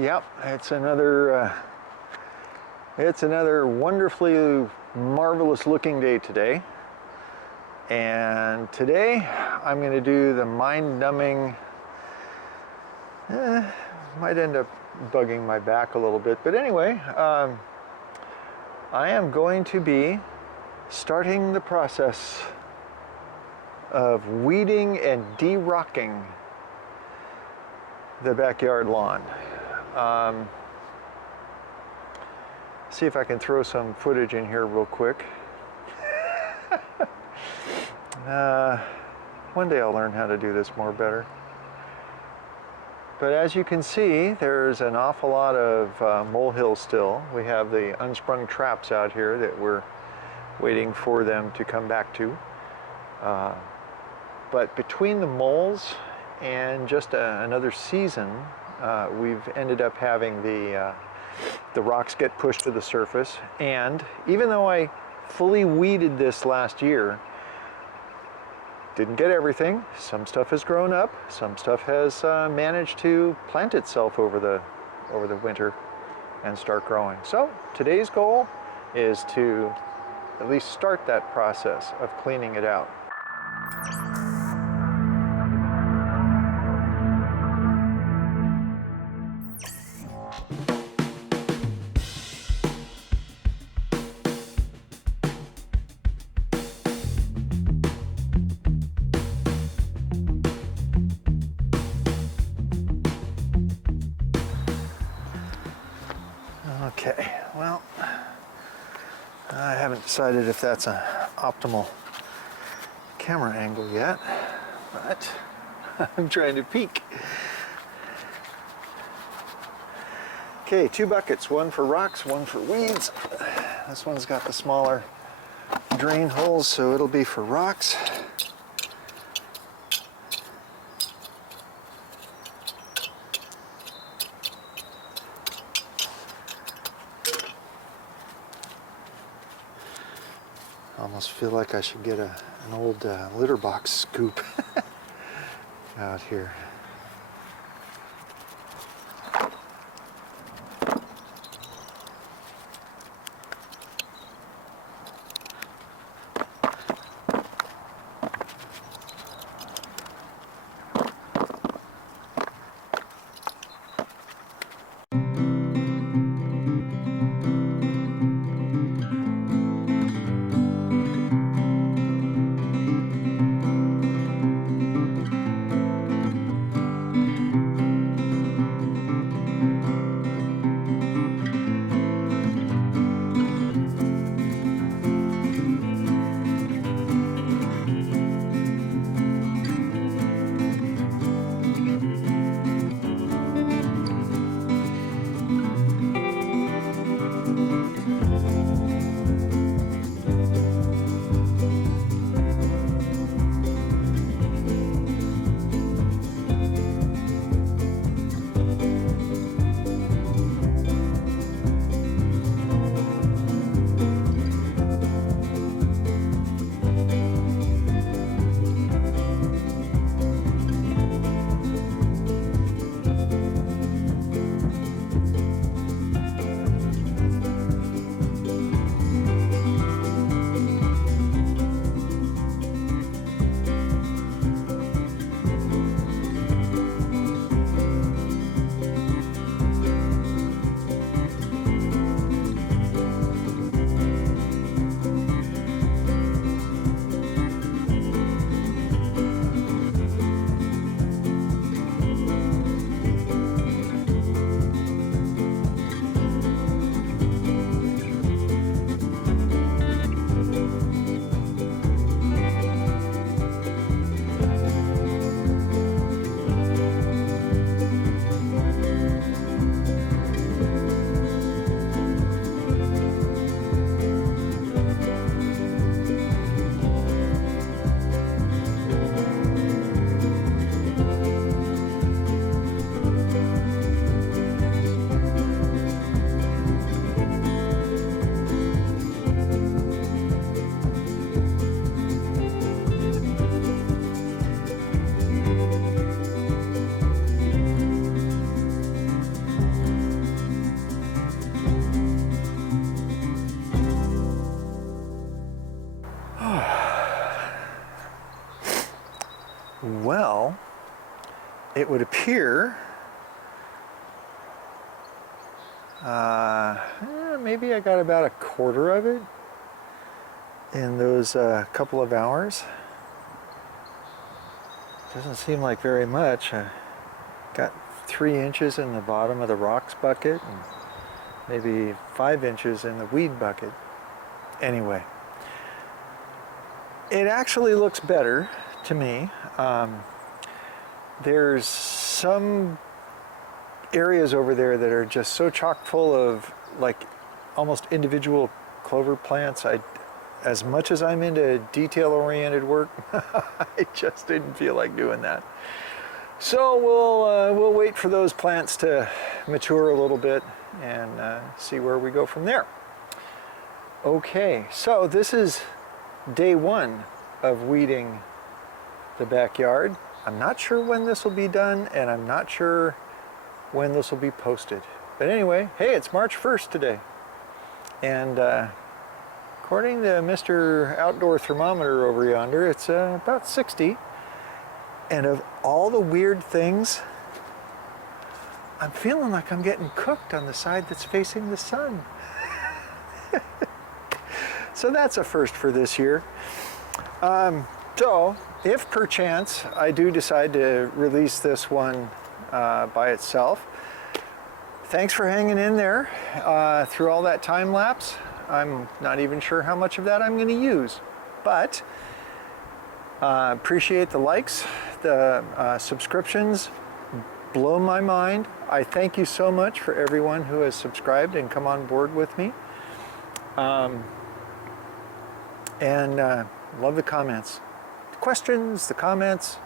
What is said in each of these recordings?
Yep, it's another wonderfully marvelous looking day today. And today I'm going to do the mind-numbing, might end up bugging my back a little bit, but anyway, I am going to be starting the process of weeding and de-rocking the backyard lawn. See if I can throw some footage in here real quick. One day I'll learn how to do this more better. But as you can see, there's an awful lot of molehill still. We have the unsprung traps out here that we're waiting for them to come back to. But between the moles and just another season, we've ended up having the rocks get pushed to the surface. And even though I fully weeded this last year, didn't get everything. Some stuff has grown up. Some stuff has managed to plant itself over the winter and start growing. So today's goal is to at least start that process of cleaning it out. Okay, well, I haven't decided if that's an optimal camera angle yet, but I'm trying to peek. Okay, 2 buckets, one for rocks, one for weeds. This one's got the smaller drain holes, so it'll be for rocks. I almost feel like I should get an old litter box scoop out here. it would appear maybe I got about a quarter of it in those couple of hours. Doesn't seem like very much. I got 3 inches in the bottom of the rocks bucket and maybe 5 inches in the weed bucket. Anyway, it actually looks better to me. There's some areas over there that are just so chock full of like almost individual clover plants. As much as I'm into detail-oriented work, I just didn't feel like doing that. So we'll wait for those plants to mature a little bit and see where we go from there. Okay, so this is day 1 of weeding the backyard. I'm not sure when this will be done, and I'm not sure when this will be posted. But anyway, hey, it's March 1st today. And according to Mr. Outdoor Thermometer over yonder, it's about 60. And of all the weird things, I'm feeling like I'm getting cooked on the side that's facing the sun. So that's a first for this year. So if perchance I do decide to release this one by itself, thanks for hanging in there through all that time lapse. I'm not even sure how much of that I'm going to use, but appreciate the likes, the subscriptions, blow my mind. I thank you so much for everyone who has subscribed and come on board with me. And love the comments. The questions, the comments.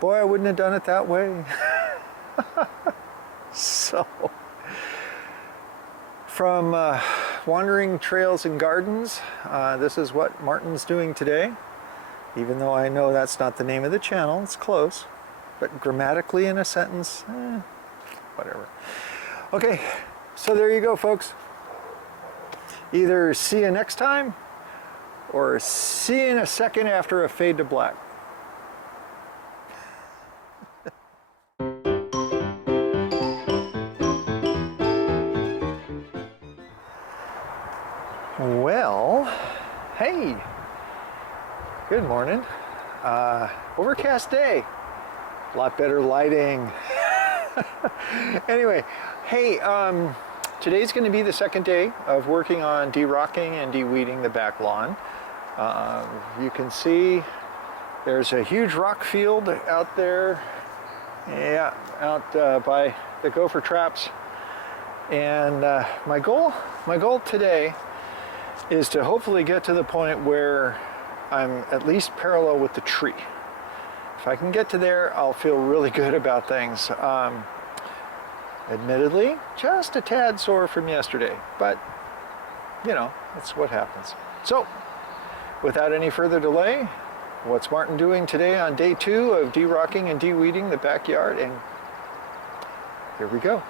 Boy, I wouldn't have done it that way. So, from Wandering Trails and Gardens, this is what Martin's doing today. Even though I know that's not the name of the channel, it's close. But grammatically in a sentence, whatever. Okay, so there you go, folks. Either see you next time, or see you in a second after a fade to black. Well, hey, good morning. Overcast day, a lot better lighting. Anyway, hey, today's going to be the second day of working on de-rocking and de-weeding the back lawn. You can see there's a huge rock field out there, yeah, out by the gopher traps. And my goal today is to hopefully get to the point where I'm at least parallel with the tree. If I can get to there, I'll feel really good about things. Admittedly, just a tad sore from yesterday, but you know, that's what happens. So, without any further delay, what's Martin doing today on day 2 of de-rocking and de-weeding the backyard? And here we go.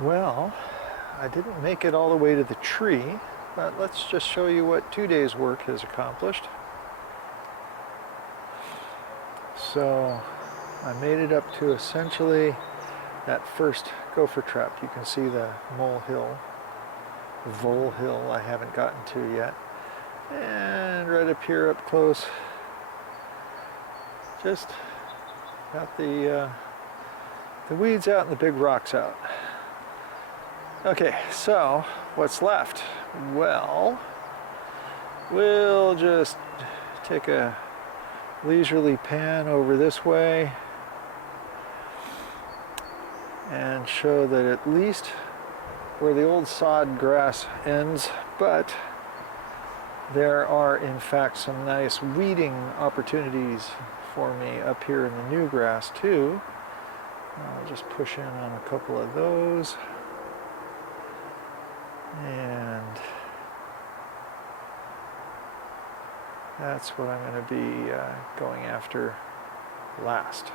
Well, I didn't make it all the way to the tree, but let's just show you what 2 days' work has accomplished. So I made it up to essentially that first gopher trap. You can see the vole hill I haven't gotten to yet. And right up here up close, just got the weeds out and the big rocks out. Okay, so what's left? Well, we'll just take a leisurely pan over this way and show that at least where the old sod grass ends, but there are in fact some nice weeding opportunities for me up here in the new grass too. I'll just push in on a couple of those. And that's what I'm going to be going after last.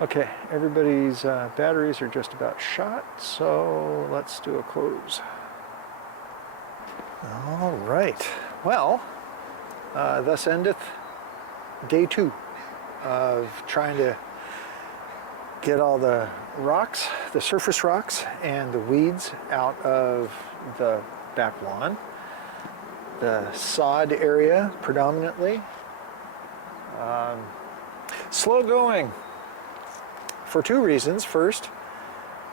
Okay, everybody's batteries are just about shot, so let's do a close. All right, well, thus endeth day 2 of trying to get all the rocks, the surface rocks, and the weeds out of the back lawn. The sod area predominantly. Slow going for 2 reasons. First,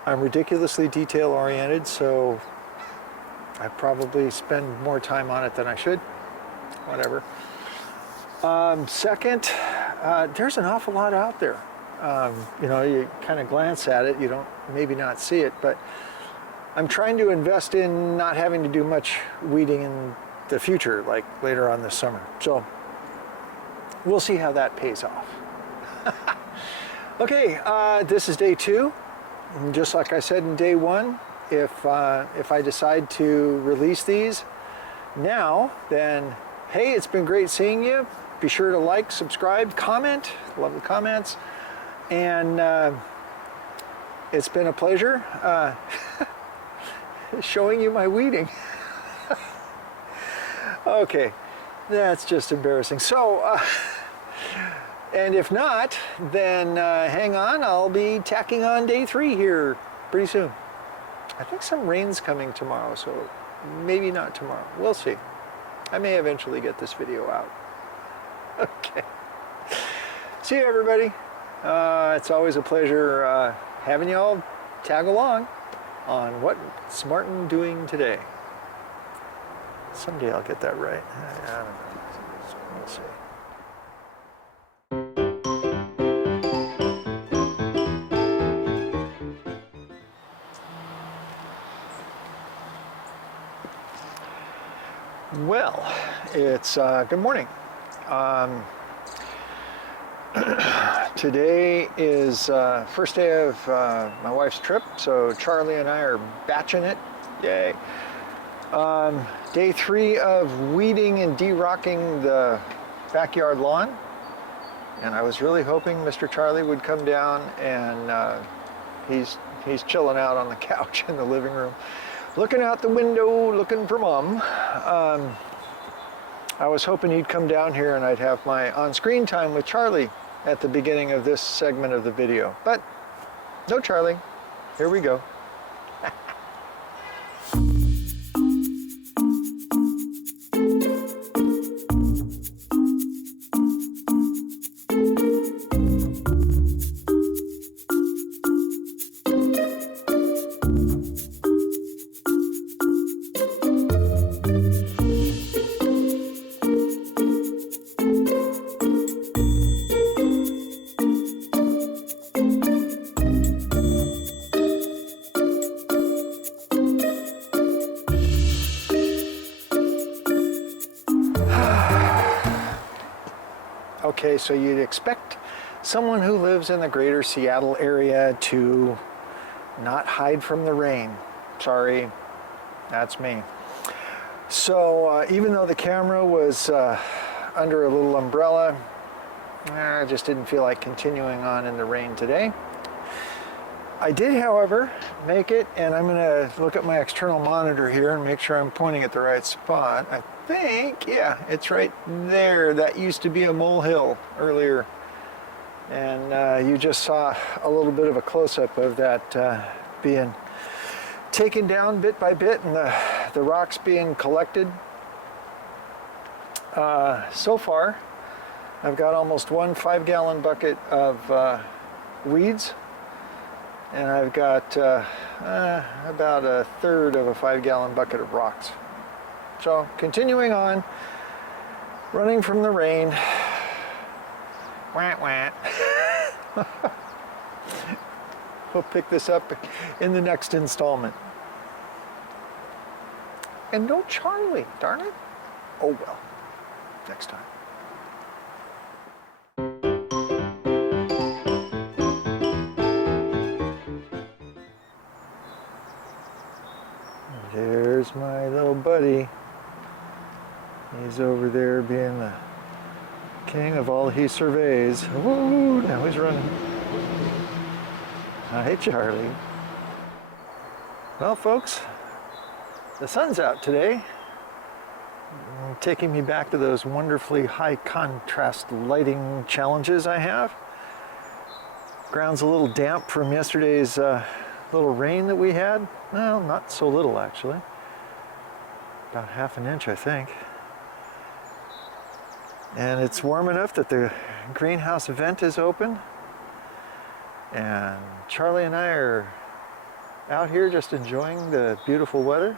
I'm ridiculously detail oriented, so I probably spend more time on it than I should. Whatever. Second, there's an awful lot out there. You know, you kind of glance at it, you don't maybe not see it, but I'm trying to invest in not having to do much weeding in the future, like later on this summer. So we'll see how that pays off. Okay, this is day 2. And just like I said in day 1, if I decide to release these now, then hey, it's been great seeing you. Be sure to like, subscribe, comment. Love the comments. And it's been a pleasure showing you my weeding. Okay, that's just embarrassing. So, and if not, then hang on, I'll be tacking on day 3 here pretty soon. I think some rain's coming tomorrow, so maybe not tomorrow. We'll see. I may eventually get this video out. Okay. See you, everybody. It's always a pleasure having you all tag along on what's Martin doing today. Someday I'll get that right. I don't know. We'll see. Well, it's good morning. Today is first day of my wife's trip, so Charlie and I are batching it. Yay. Day 3 of weeding and de-rocking the backyard lawn, and I was really hoping Mr. Charlie would come down, and he's chilling out on the couch in the living room, looking out the window, looking for Mom. I was hoping he'd come down here and I'd have my on-screen time with Charlie at the beginning of this segment of the video, but no Charlie. Here we go. Okay, so you'd expect someone who lives in the greater Seattle area to not hide from the rain. Sorry, that's me. So even though the camera was under a little umbrella, I just didn't feel like continuing on in the rain today. I did, however, make it, and I'm going to look at my external monitor here and make sure I'm pointing at the right spot. I think, yeah, it's right there. That used to be a molehill earlier, and you just saw a little bit of a close-up of that being taken down bit by bit, and the rocks being collected. So far, I've got almost one 5-gallon bucket of weeds, and I've got about a third of a 5-gallon bucket of rocks. So continuing on, running from the rain. Wah, wah. We'll pick this up in the next installment. And no Charlie, darn it. Oh well, next time. There's my little buddy. He's over there being the king of all he surveys. Woo, now he's running. Hi, Charlie. Well, folks, the sun's out today, taking me back to those wonderfully high contrast lighting challenges I have. Ground's a little damp from yesterday's little rain that we had. Well, not so little actually. About ½ an inch, I think. And it's warm enough that the greenhouse vent is open. And Charlie and I are out here just enjoying the beautiful weather.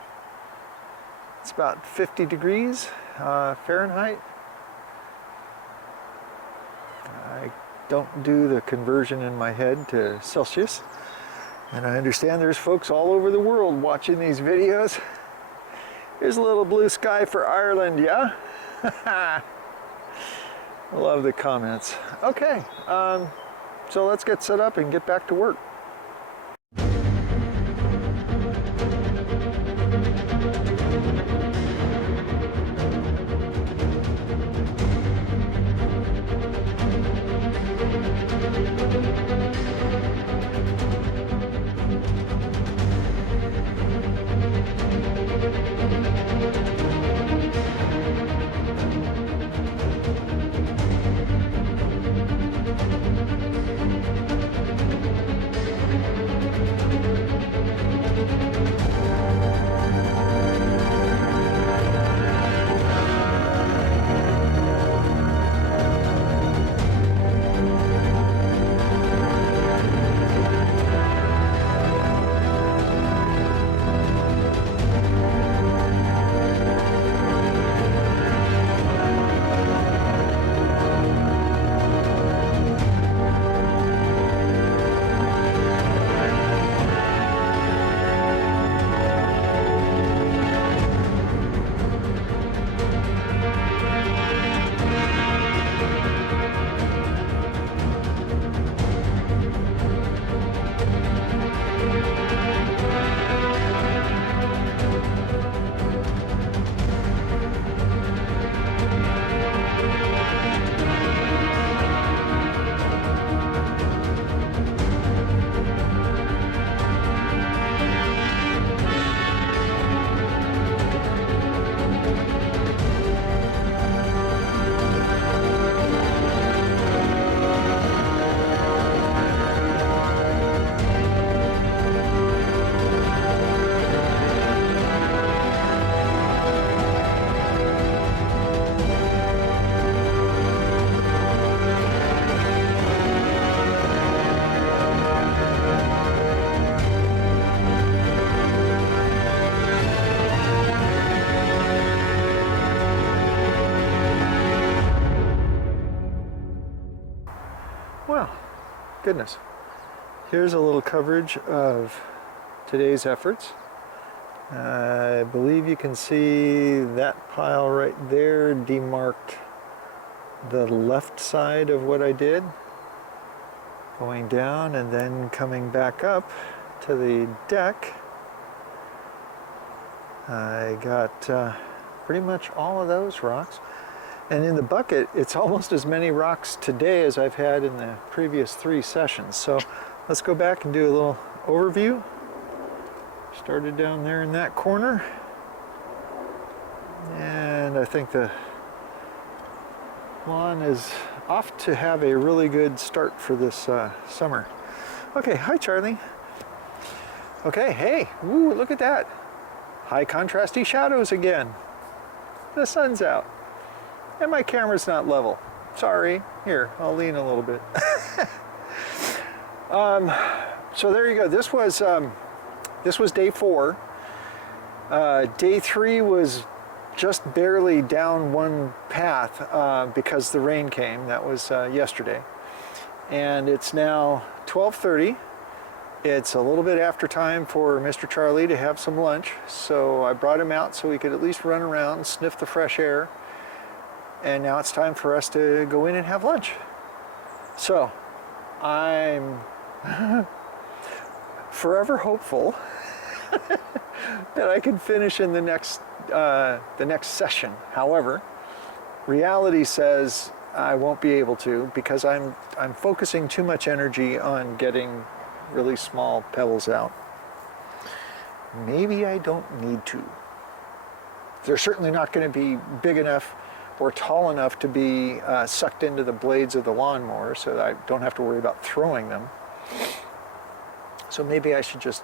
It's about 50 degrees Fahrenheit. I don't do the conversion in my head to Celsius. And I understand there's folks all over the world watching these videos. Here's a little blue sky for Ireland, yeah? I love the comments. Okay, so let's get set up and get back to work. Well, goodness. Here's a little coverage of today's efforts. I believe you can see that pile right there demarked the left side of what I did, going down and then coming back up to the deck. I got pretty much all of those rocks. And in the bucket, it's almost as many rocks today as I've had in the previous 3 sessions. So let's go back and do a little overview. Started down there in that corner. And I think the lawn is off to have a really good start for this summer. Okay, hi Charlie. Okay, hey, woo, look at that. High contrasty shadows again. The sun's out. And my camera's not level. Sorry. Here, I'll lean a little bit. So there you go. This was day 4. Day 3 was just barely down one path because the rain came. That was yesterday. And it's now 12:30. It's a little bit after time for Mr. Charlie to have some lunch, so I brought him out so he could at least run around and sniff the fresh air. And now it's time for us to go in and have lunch. So I'm forever hopeful that I can finish in the next session. However, reality says I won't be able to because I'm focusing too much energy on getting really small pebbles out. Maybe I don't need to. They're certainly not going to be big enough or tall enough to be sucked into the blades of the lawnmower, so that I don't have to worry about throwing them. So maybe I should just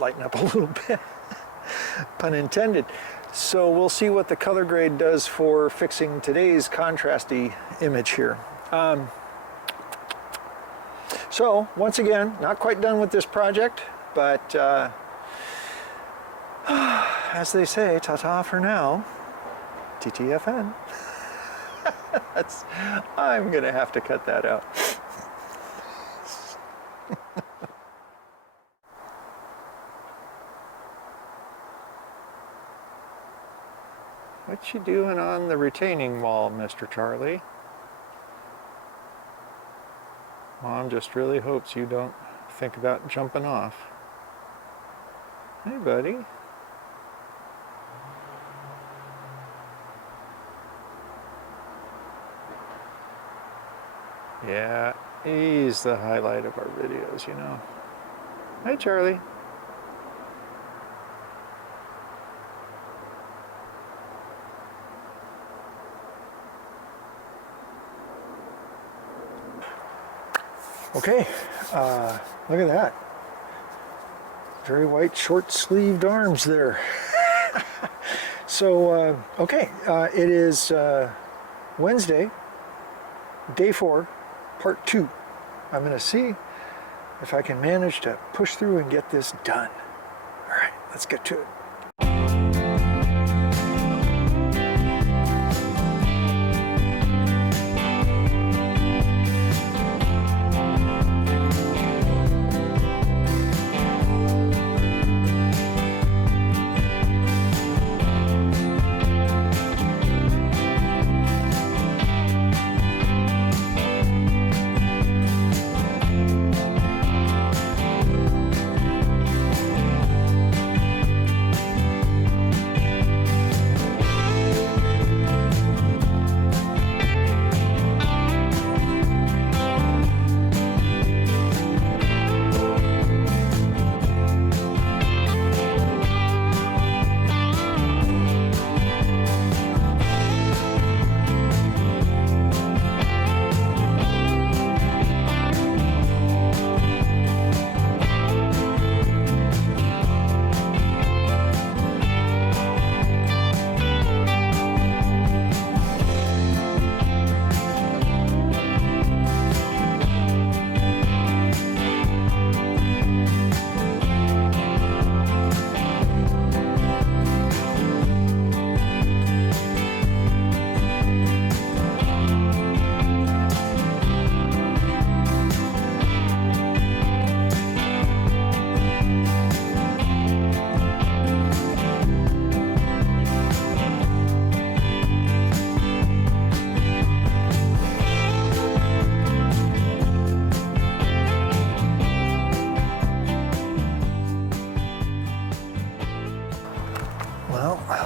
lighten up a little bit, pun intended. So we'll see what the color grade does for fixing today's contrasty image here. So once again, not quite done with this project, but as they say, ta-ta for now. TTFN. I'm gonna have to cut that out. What you doing on the retaining wall, Mr. Charlie? Mom just really hopes you don't think about jumping off. Hey, buddy. Yeah, he's the highlight of our videos, you know. Hi, Charlie. Okay, look at that. Very white, short-sleeved arms there. So, okay, it is Wednesday, day 4, part 2. I'm going to see if I can manage to push through and get this done. All right, let's get to it.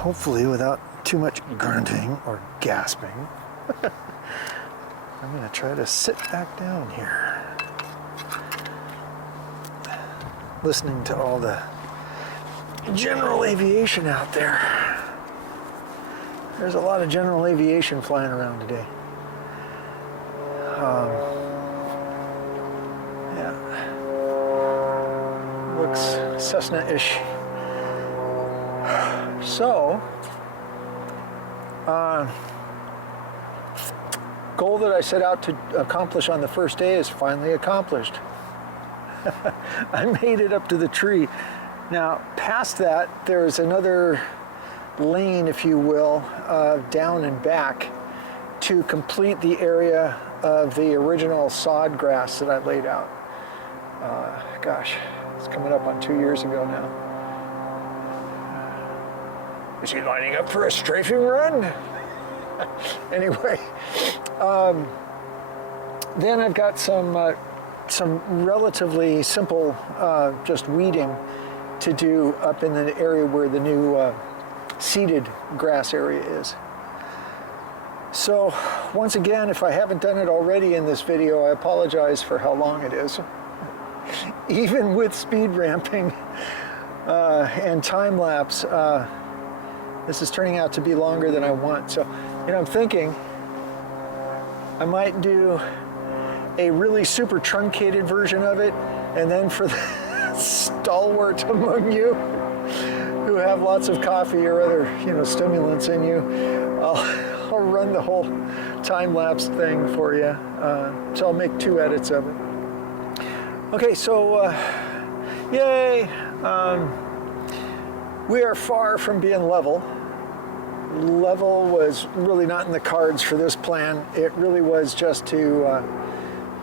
Hopefully without too much grunting or gasping. I'm going to try to sit back down here. listening to all the general aviation out there. There's a lot of general aviation flying around today. Yeah. Looks Cessna-ish. So, goal that I set out to accomplish on the first day is finally accomplished. I made it up to the tree. Now, past that, there's another lane, if you will, down and back to complete the area of the original sod grass that I laid out. Gosh, it's coming up on 2 years ago now. Is he lining up for a strafing run? Anyway, then I've got some relatively simple just weeding to do up in the area where the new seeded grass area is. So once again, if I haven't done it already in this video, I apologize for how long it is. Even with speed ramping and time lapse, this is turning out to be longer than I want. So, I'm thinking I might do a really super truncated version of it, and then for the stalwart among you who have lots of coffee or other, stimulants in you, I'll run the whole time-lapse thing for you. So I'll make 2 edits of it. Okay, so yay! We are far from being level. Level was really not in the cards for this plan. It really was just to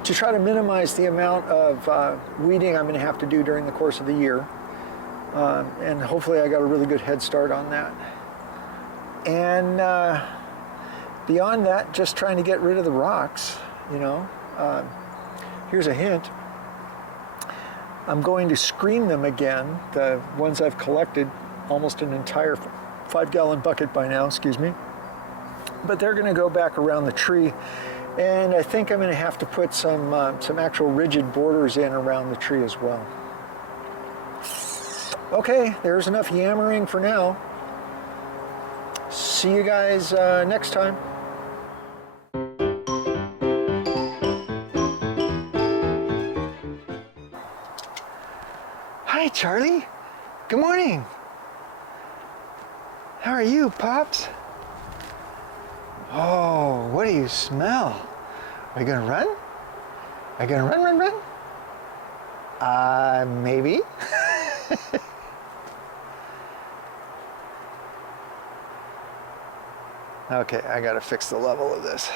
try to minimize the amount of weeding I'm going to have to do during the course of the year. And hopefully I got a really good head start on that. And beyond that, just trying to get rid of the rocks, Here's a hint. I'm going to screen them again, the ones I've collected, almost an entire 5-gallon bucket by now, excuse me. But they're going to go back around the tree, and I think I'm going to have to put some actual rigid borders in around the tree as well. Okay, there's enough yammering for now. See you guys next time. Hi, Charlie. Good morning. How are you, Pops? Oh, what do you smell? Are you gonna run? Are you gonna run? Maybe. Okay, I gotta fix the level of this.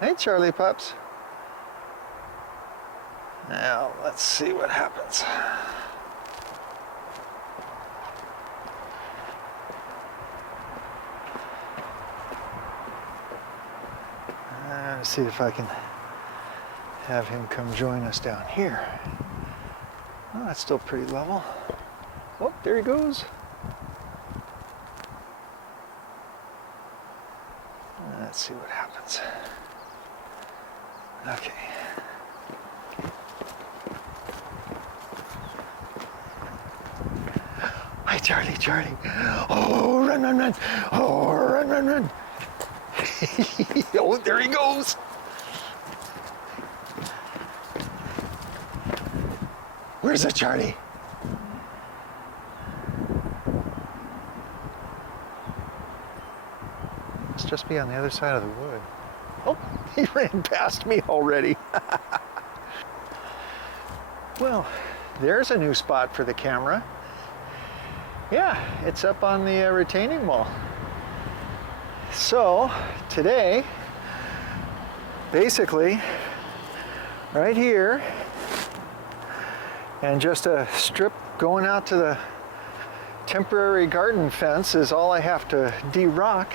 Hey, Charlie Pups. Now, let's see what happens. Let's see if I can have him come join us down here. Oh, that's still pretty level. Oh, there he goes. Let's see what happens. Okay. Hi, Charlie. Oh, run. Oh, run. Oh, there he goes. Where's the Charlie? Must just be on the other side of the wood. Oh, he ran past me already. Well, there's a new spot for the camera. Yeah, it's up on the retaining wall. So today, basically, right here, and just a strip going out to the temporary garden fence is all I have to de-rock.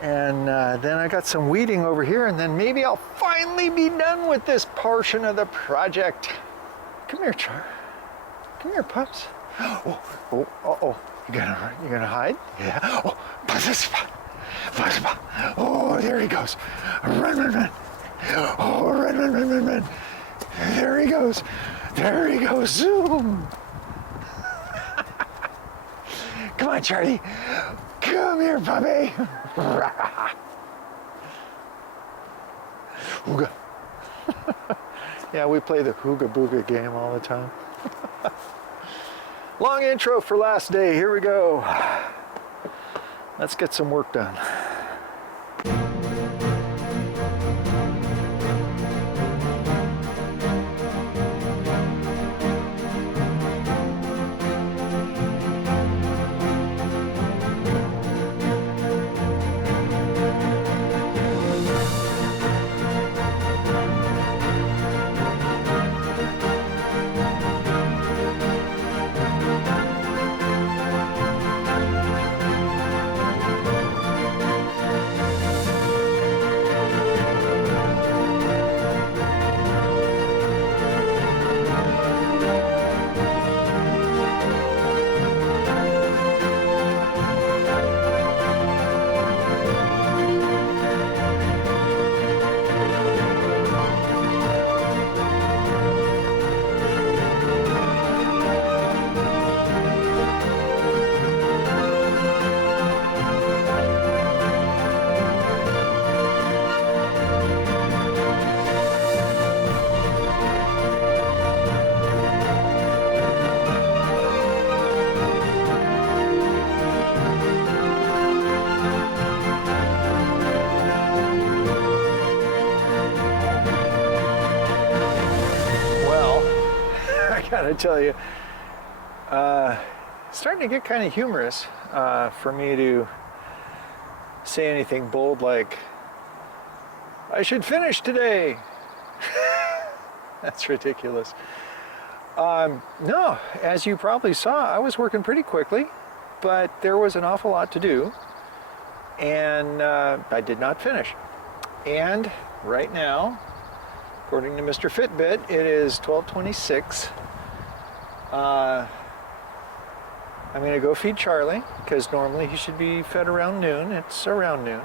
And then I got some weeding over here, and then maybe I'll finally be done with this portion of the project. Come here, Char. Come here, pups. Oh, uh-oh. You gonna hide? Yeah. Oh, spot. Oh, there he goes. Run. Oh, run. There he goes. There he goes. Zoom. Come on, Charlie. Come here, puppy. Hooga. Yeah, we play the Hooga Booga game all the time. Long intro for last day. Here we go. Let's get some work done. Gotta tell you, it's starting to get kind of humorous for me to say anything bold like, I should finish today. That's ridiculous. No, as you probably saw, I was working pretty quickly, but there was an awful lot to do, and I did not finish. And right now, according to Mr. Fitbit, it is 12:26. I'm going to go feed Charlie, because normally he should be fed around noon. It's around noon.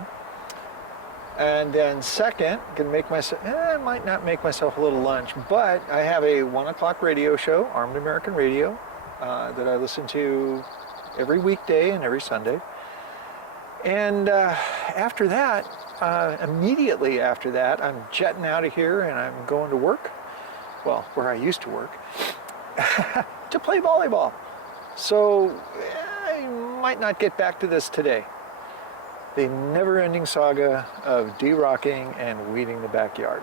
And then second, going to make myself, I might not make myself a little lunch, but I have a 1 o'clock radio show, Armed American Radio, that I listen to every weekday and every Sunday. And after that, immediately after that, I'm jetting out of here and I'm going to work. Well, where I used to work. To play volleyball. So I might not get back to this today. The never-ending saga of de-rocking and weeding the backyard.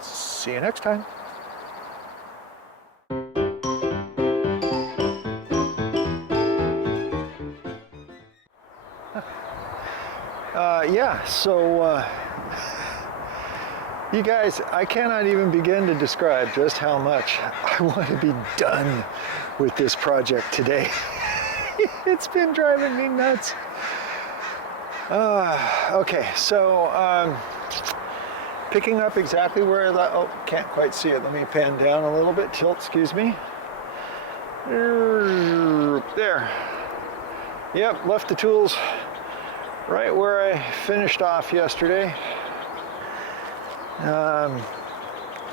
See you next time. Yeah, so you guys, I cannot even begin to describe just how much I want to be done with this project today. It's been driving me nuts. Okay, so picking up exactly where I left, oh, can't quite see it. Let me pan down a little bit, tilt, excuse me. There. Yep, left the tools right where I finished off yesterday.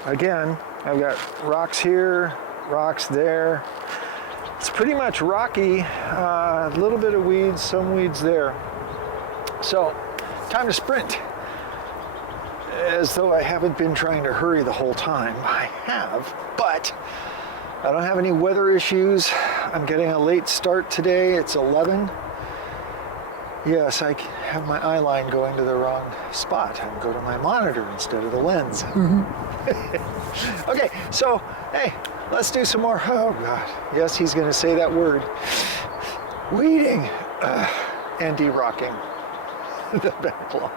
Again, I've got rocks here, rocks there. It's pretty much rocky, a little bit of weeds, some weeds there. So, time to sprint. As though I haven't been trying to hurry the whole time. I have, but I don't have any weather issues. I'm getting a late start today. It's 11. Yes, I have my eye line going to the wrong spot. I can go to my monitor instead of the lens. Okay, so, hey, let's do some more. Oh, God. Yes, he's going to say that word. Weeding and de-rocking the backlog.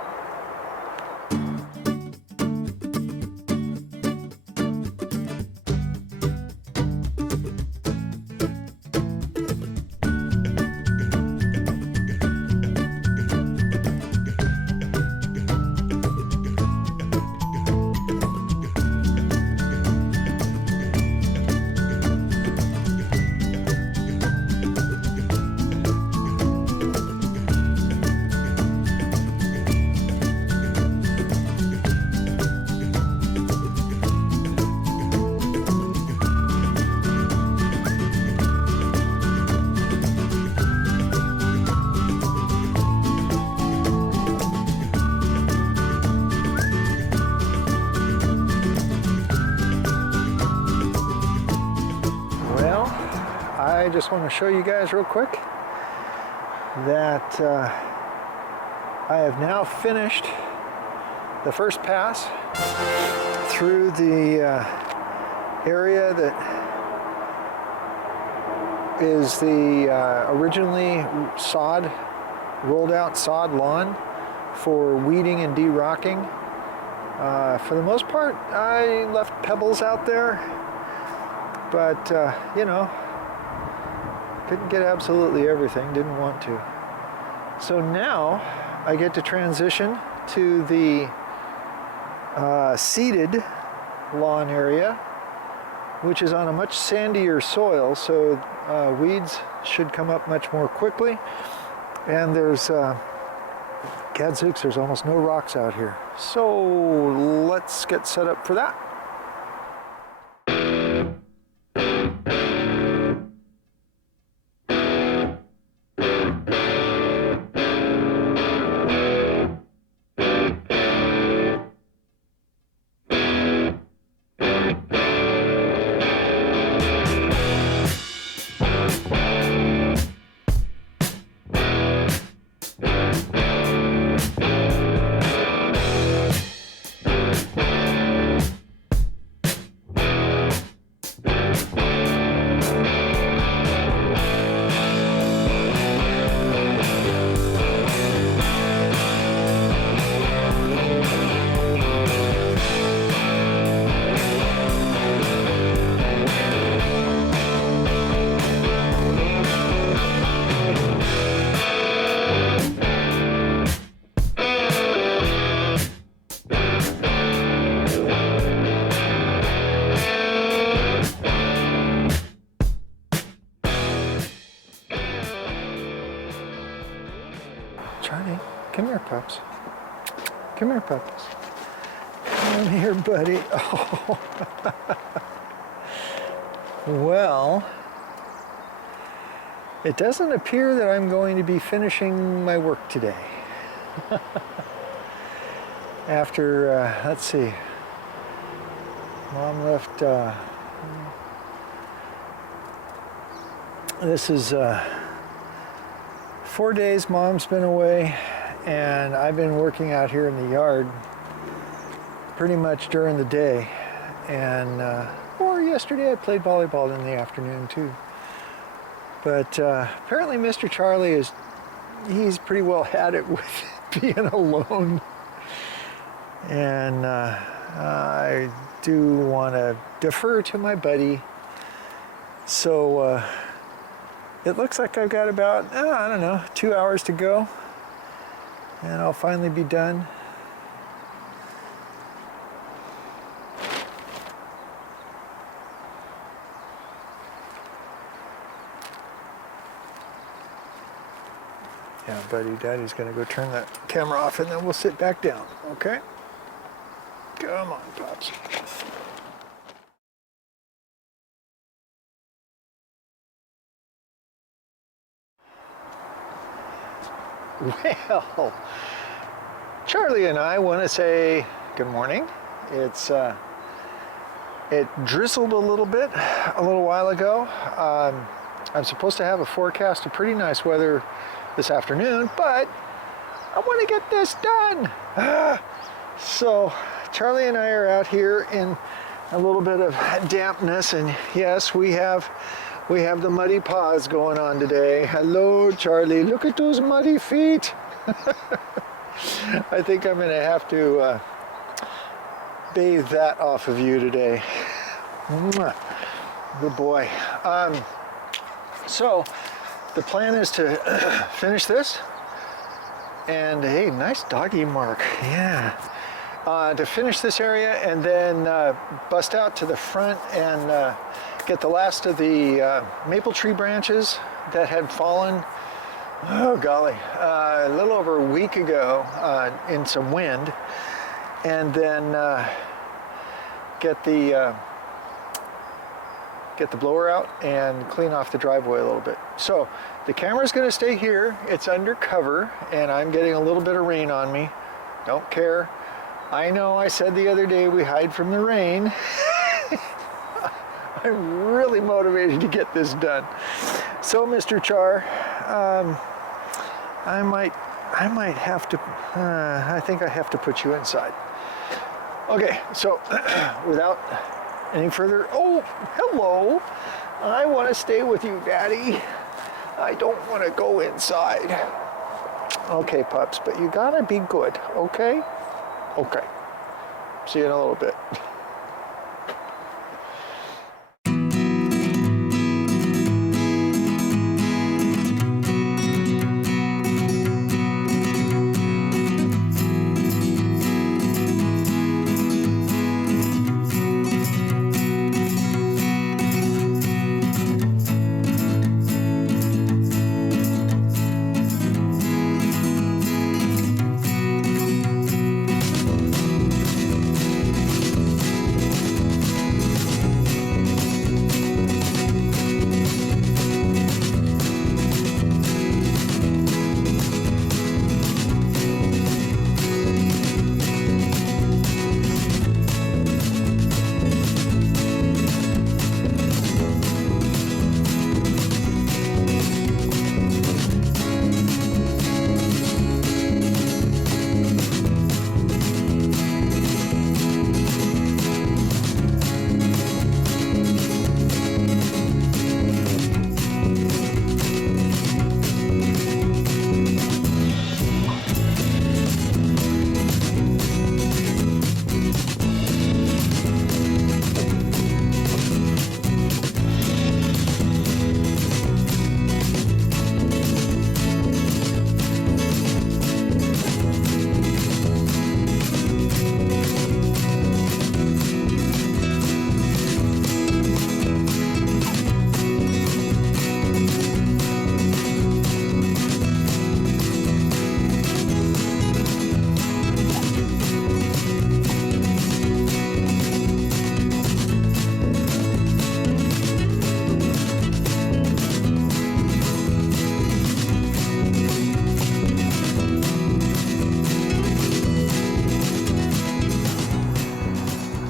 just want to show you guys real quick that I have now finished the first pass through the area that is the originally rolled out sod lawn for weeding and de-rocking. For the most part, I left pebbles out there, but you know, couldn't get absolutely everything, didn't want to. So now I get to transition to the seeded lawn area, which is on a much sandier soil, so weeds should come up much more quickly. And there's gadzooks, there's almost no rocks out here. So let's get set up for that. Charlie, come here, pups. Come here, pups. Come here, buddy. Oh. Well, it doesn't appear that I'm going to be finishing my work today. After, let's see, Mom left, this is 4 days Mom's been away, and I've been working out here in the yard pretty much during the day. And or yesterday I played volleyball in the afternoon too. But apparently Mr. Charlie he's pretty well had it with being alone. And I do want to defer to my buddy. So it looks like I've got about, I don't know, 2 hours to go, and I'll finally be done. Yeah, buddy, Daddy's gonna go turn that camera off, and then we'll sit back down, okay? Come on, Pops. Well, Charlie and I want to say good morning. It drizzled a little bit a little while ago. I'm supposed to have a forecast of pretty nice weather this afternoon, but I want to get this done. So Charlie and I are out here in a little bit of dampness, and yes, we have the muddy paws going on today. Hello, Charlie. Look at those muddy feet. I think I'm going to have to bathe that off of you today. Mwah. Good boy. So the plan is to finish this. And hey, nice doggy mark. Yeah. To finish this area and then bust out to the front and get the last of the maple tree branches that had fallen, oh golly, a little over a week ago in some wind, and then get the blower out and clean off the driveway a little bit. So the camera's going to stay here. It's under cover, and I'm getting a little bit of rain on me. Don't care. I know I said the other day we hide from the rain. I'm really motivated to get this done. So, Mr. Char, I might have to, I think I have to put you inside. Okay, so without any further, oh, hello. I want to stay with you, Daddy. I don't want to go inside. Okay, pups, but you gotta be good, okay? Okay. See you in a little bit.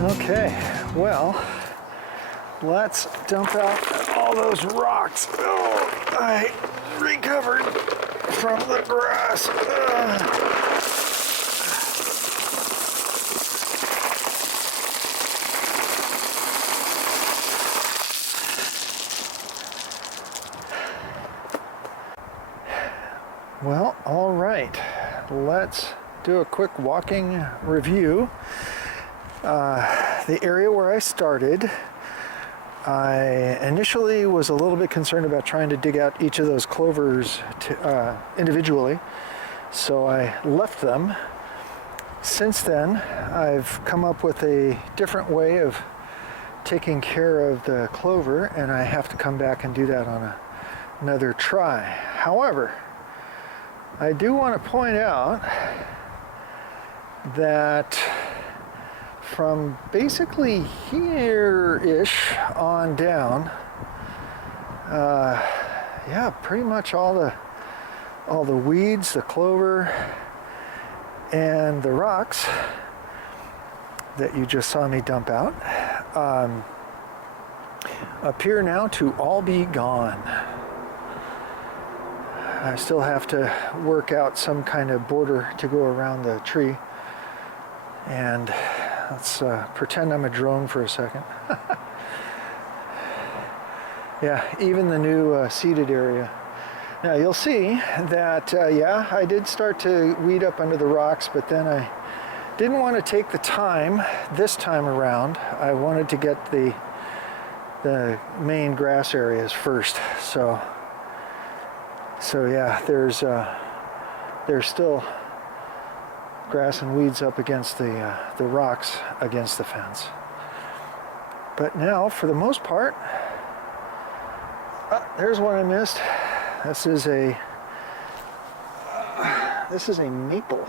Okay, well, let's dump out all those rocks. Oh, I recovered from the grass. Well, all right, let's do a quick walking review. The area where I started, I initially was a little bit concerned about trying to dig out each of those clovers individually, so I left them. Since then, I've come up with a different way of taking care of the clover, and I have to come back and do that on another try. However, I do want to point out that from basically here-ish on down, yeah, pretty much all the weeds, the clover, and the rocks that you just saw me dump out appear now to all be gone. I still have to work out some kind of border to go around the tree, and let's pretend I'm a drone for a second. Yeah, even the new seeded area. Now you'll see that, yeah, I did start to weed up under the rocks, but then I didn't want to take the time this time around. I wanted to get the main grass areas first. So yeah, there's still grass and weeds up against the rocks against the fence. But now, for the most part, there's one I missed. This is a maple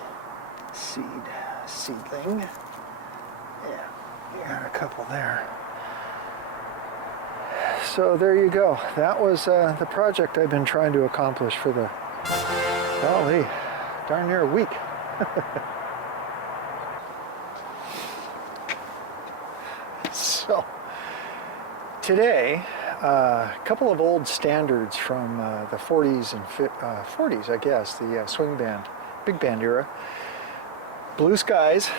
seedling. Yeah, you got a couple there. So there you go. That was the project I've been trying to accomplish for the, golly, darn near a week. So today a couple of old standards from the 40s and 40s, I guess, the swing band, big band era. Blue Skies,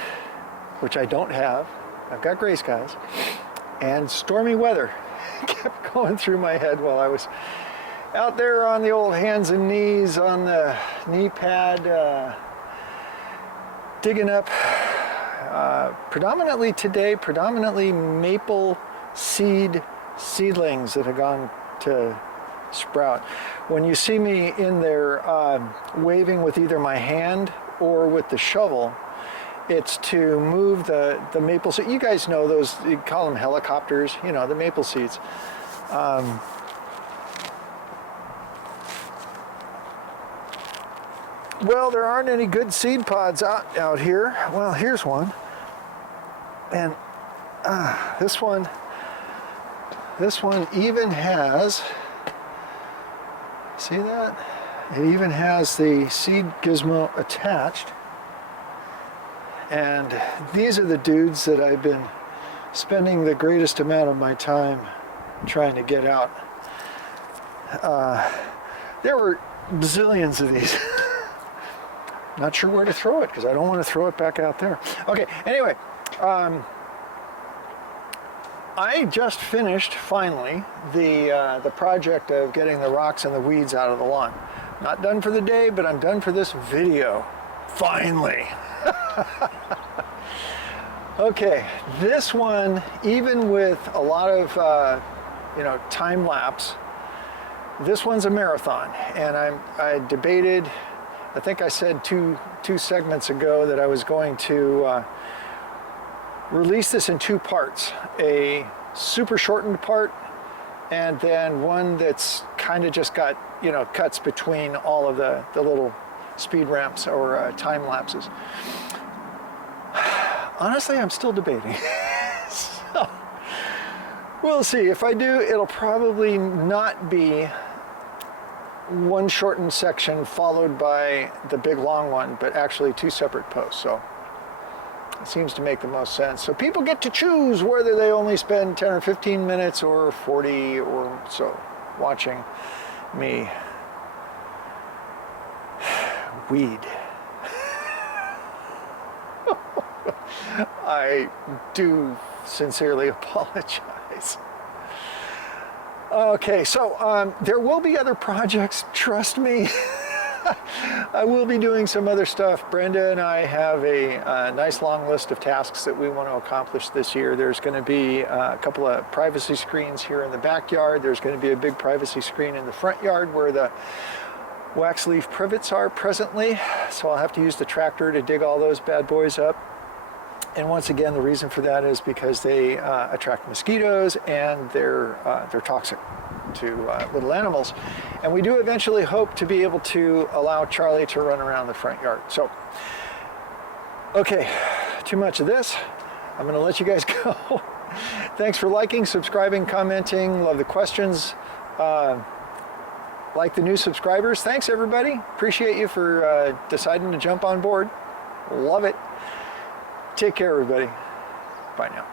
which I don't have. I've got gray skies. And Stormy Weather kept going through my head while I was out there on the old hands and knees on the knee pad, digging up predominantly maple seedlings that have gone to sprout. When you see me in there waving with either my hand or with the shovel, it's to move the maple seed. You guys know those, you call them helicopters, you know, the maple seeds. Well, there aren't any good seed pods out here. Well, here's one. And this one even has, see that? It even has the seed gizmo attached. And these are the dudes that I've been spending the greatest amount of my time trying to get out. There were bazillions of these. Not sure where to throw it because I don't want to throw it back out there. Okay, anyway, I just finished finally the project of getting the rocks and the weeds out of the lawn. Not done for the day, but I'm done for this video. Finally. Okay, this one, even with a lot of time lapse, this one's a marathon, and I debated. I think I said two segments ago that I was going to release this in two parts, a super shortened part and then one that's kind of just got, cuts between all of the little speed ramps or time lapses. Honestly, I'm still debating. So, we'll see. If I do, it'll probably not be one shortened section followed by the big long one, but actually two separate posts. So it seems to make the most sense. So people get to choose whether they only spend 10 or 15 minutes or 40 or so watching me weed. I do sincerely apologize. Okay, so there will be other projects, trust me. I will be doing some other stuff. Brenda and I have a nice long list of tasks that we want to accomplish this year. There's going to be a couple of privacy screens here in the backyard. There's going to be a big privacy screen in the front yard where the wax leaf privets are presently. So I'll have to use the tractor to dig all those bad boys up. And once again, the reason for that is because they attract mosquitoes and they're toxic to little animals. And we do eventually hope to be able to allow Charlie to run around the front yard. So, okay, too much of this. I'm going to let you guys go. Thanks for liking, subscribing, commenting. Love the questions. Like the new subscribers. Thanks, everybody. Appreciate you for deciding to jump on board. Love it. Take care, everybody. Bye now.